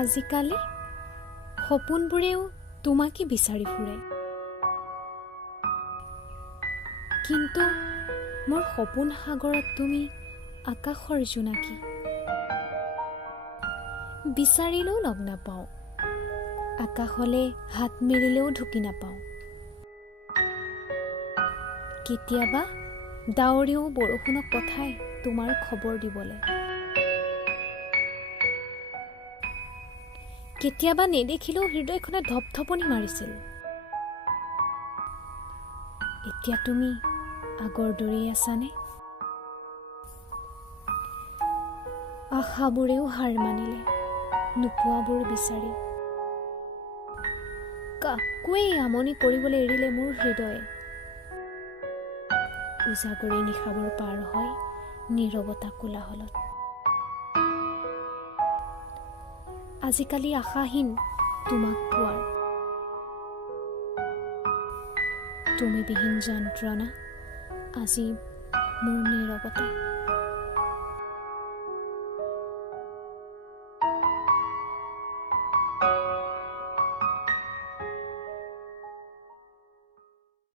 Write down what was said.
আজিকালি সপোনবোৰেও তোমাকে বিচাৰি ফুৰে, কিন্তু মোৰ সপোন সাগৰত তুমি আকাশৰ জোনাকী। বিচাৰিলেও লগ নাপাওঁ, আকাশলৈ হাত মেলিলেও ঢুকি নাপাওঁ। কেতিয়াবা ডাৱৰেও বৰষুণক পঠাই তোমাৰ খবৰ দিবলৈ। কেতিয়াবা নেদেখিলেও হৃদয়খনে ধপধপনি মাৰিছিল। এতিয়া তুমি আগৰ দৰেই আছানে? আশাবোৰেও হাৰ মানিলে নোপোৱাবোৰ বিচাৰি। কাকোৱেই আমনি কৰিবলৈ এৰিলে মোৰ হৃদয়ে। উজাগৰি নিশাবোৰ পাৰ হয় নীৰৱতা কোলাহলত। আজিকালি আশাহীন তোমাক পোৱাৰ। তুমি বিহীন যন্ত্ৰণা আজি মোৰ নীৰৱতা।